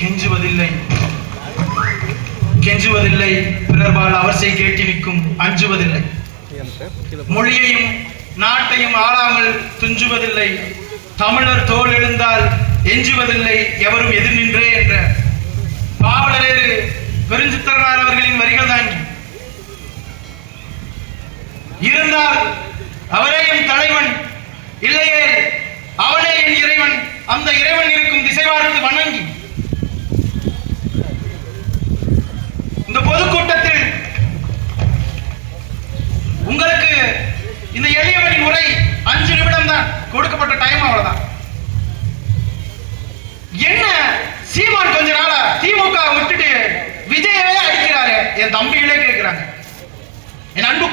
கெஞ்சுவதில்லை. கெஞ்சுவதில்லை. பிறர்பால் அவசை கேட்டி நிற்கும். அஞ்சுவதில்லை. மொழியையும் நாட்டையும் ஆளாமல் துஞ்சுவதில்லை. தமிழர் தோல் எழுந்தால் எஞ்சுவதில்லை. எவரும் எதிர் நின்றே என்ற பாவலரேறு பெருஞ்சித்திரனார் அவர்களின் வரிகள் தாங்கி. இருந்தால் அவரே தலைவன் இந்த எளியவனின் உரை அஞ்சு நிமிடம் தான் கொடுக்கப்பட்ட டைம் அவ்வளவுதான். என்ன? சீமான் கொஞ்ச நாளா திமுக விட்டுட்டு விஜயவே அடிக்கிறாரு. என் தம்பிகளே கேட்கிறாங்க. என் அன்பு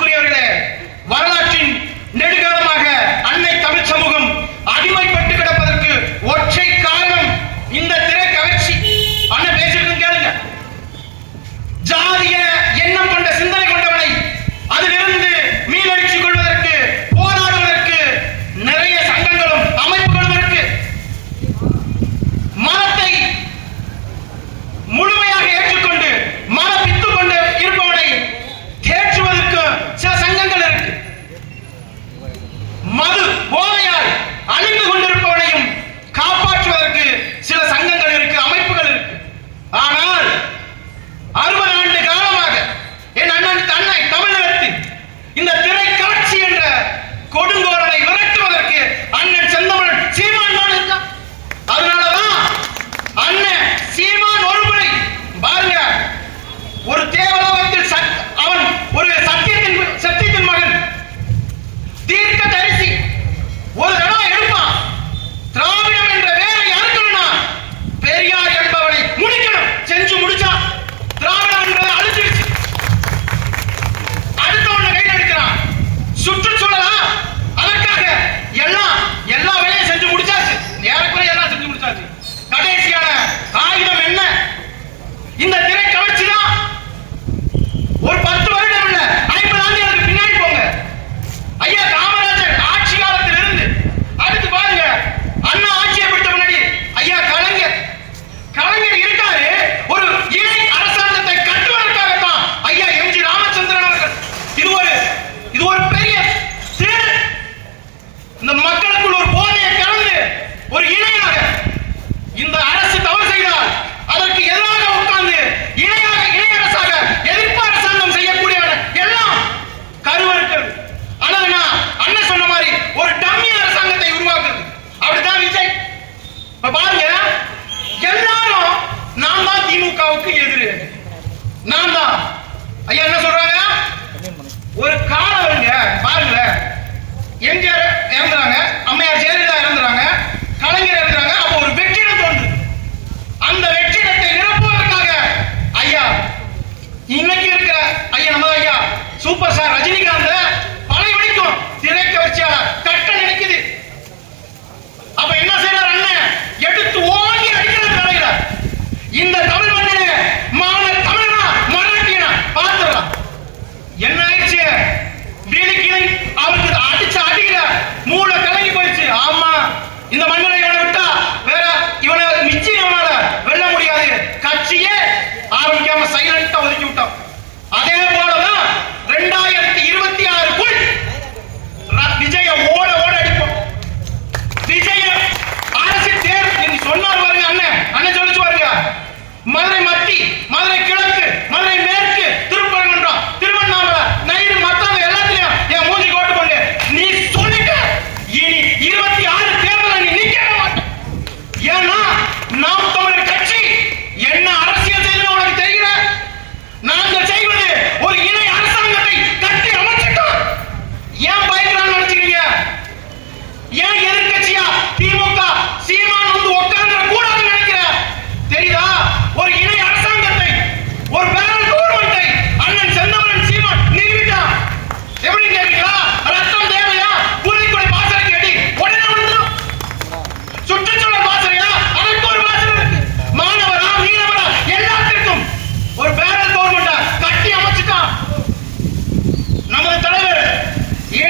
இன்னைக்கு இருக்கிற ஐயா நம்ம ஐயா சூப்பர் ஸ்டார் ரஜினிகாந்த்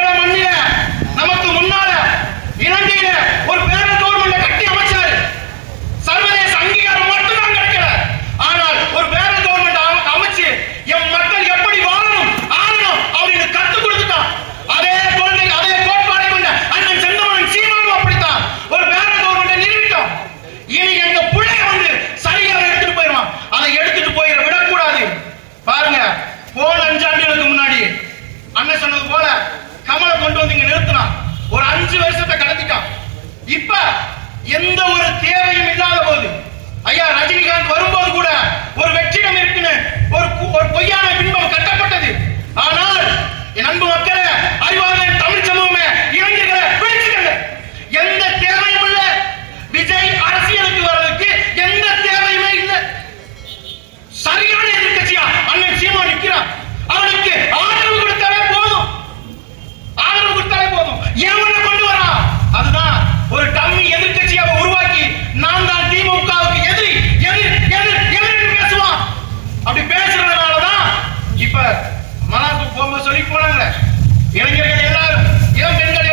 மண்ணில எந்த ஒரு தேவையும் போனாங்க. இளைஞர்கள் எல்லாரும் இளம் பெண்கள்